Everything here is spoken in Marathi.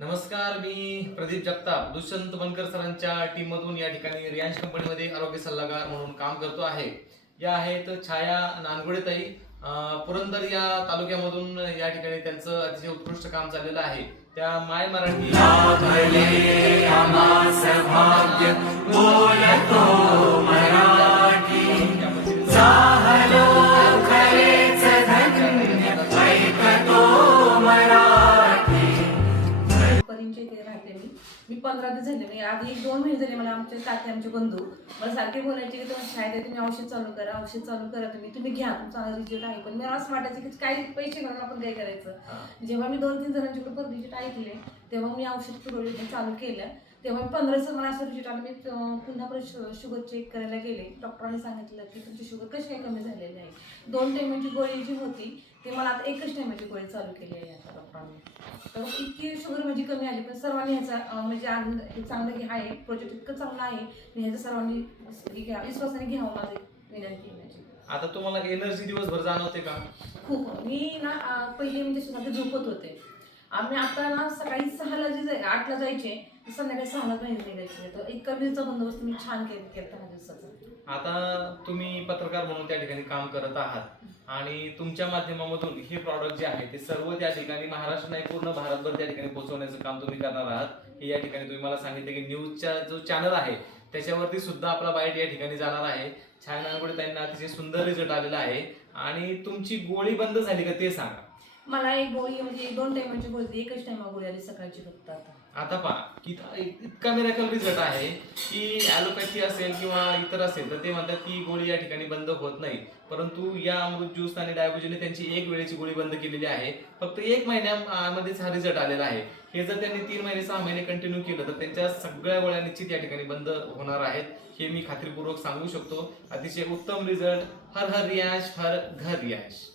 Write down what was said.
नमस्कार, मी प्रदीप जगताप दुष्यंत बनकर सरांच्या टीम मधून या ठिकाणी रियांश कंपनीमध्ये आरोग्य सल्लागार म्हणून काम करतो आहे. या आहेत छाया नानगुडेताई. पुरंदर या तालुक्यामधून या ठिकाणी त्यांचं अतिशय उत्कृष्ट काम चाललेलं आहे. त्या माय मराठी मी 15 दिवस झाले. मी आधी 1-2 महिने झाले. मला आमचे ताते आमचे बंधू मला सारखे बोलायचे की तुम्ही शाळेत आहे, तुम्ही औषध चालू करा तुम्ही घ्या, तुमचा रिझल्ट आहे. पण मला असं वाटायचं की काही पैसे घालून आपण काय करायचं. जेव्हा मी 2-3 जणांच्याकडे परत रिझल्ट ऐकले तेव्हा मी औषध पुरवले चालू केलं. तेव्हा 15 दिवसात मला असं रिझल्ट आलं. मी पुन्हा परत शुगर चेक करायला गेले. डॉक्टरांनी सांगितलं की तुमची शुगर कशी काय कमी झालेली आहे. 2 टायमाची गोळी जी होती ते मला आता 1च टायमाची गोळी चालू केली आहे आता डॉक्टरांनी. तर इतकी शुगर माझी कमी आली. पण सर्वांनी ह्याचा म्हणजे हे चांगलं हे आहे, प्रोजेक्ट इतकं चांगलं आहे. मी ह्याचं सर्वांनी विश्वासाने घ्यावं माझी विनंती आहे. आता तुम्हाला एनर्जी दिवसभर जाणवते का? खूप. मी ना पहिले म्हणजे सुद्धा झोपत होते. आम्ही आता ना सकाळी 6ला 8ला जायचे, संध्याकाळी 6ला बाहेर निघायचे. तर इतका वेळचा बंदोबस्त मी छान केला 10 दिवसाचा. आता तुम्ही पत्रकार म्हणून त्या ठिकाणी काम करत आहात आणि तुमच्या माध्यमामधून हे प्रॉडक्ट जे आहे ते सर्व त्या ठिकाणी महाराष्ट्र नाही पूर्ण भारतभर त्या ठिकाणी पोहोचवण्याचं काम तुम्ही करणार आहात. हे या ठिकाणी तुम्ही मला सांगितलं की न्यूजचा जो चॅनल आहे त्याच्यावरती सुद्धा आपला बाईट या ठिकाणी जाणार आहे. छाया नानगुडेताईंना अतिशय सुंदर रिझल्ट आलेला आहे. आणि तुमची गोळी बंद झाली का ते सांगा. मला एक गोळी म्हणजे 2 टायमाची गोळी, 1च टायमा गोळी आली सकाळची फक्त. आता पहा की इतका मिरेकल रिझल्ट आहे की ॲलोपॅथी असेल किंवा इतर असेल तर ते म्हणतात की गोळी या ठिकाणी बंद होत नाही. परंतु या अमृत ज्यूस आणि डायबोजीने त्यांची 1 वेळेची गोळी बंद केलेली आहे. फक्त 1 महिन्यामध्येच हा रिझल्ट आलेला आहे. हे जर त्यांनी 3 महिने 6 महिने कंटिन्यू केलं तर त्यांच्या सगळ्या गोळ्या निश्चित या ठिकाणी बंद होणार आहेत. हे मी खात्रीपूर्वक सांगू शकतो. अतिशय उत्तम रिझल्ट. हर हर रियांश, हर घर रियांश.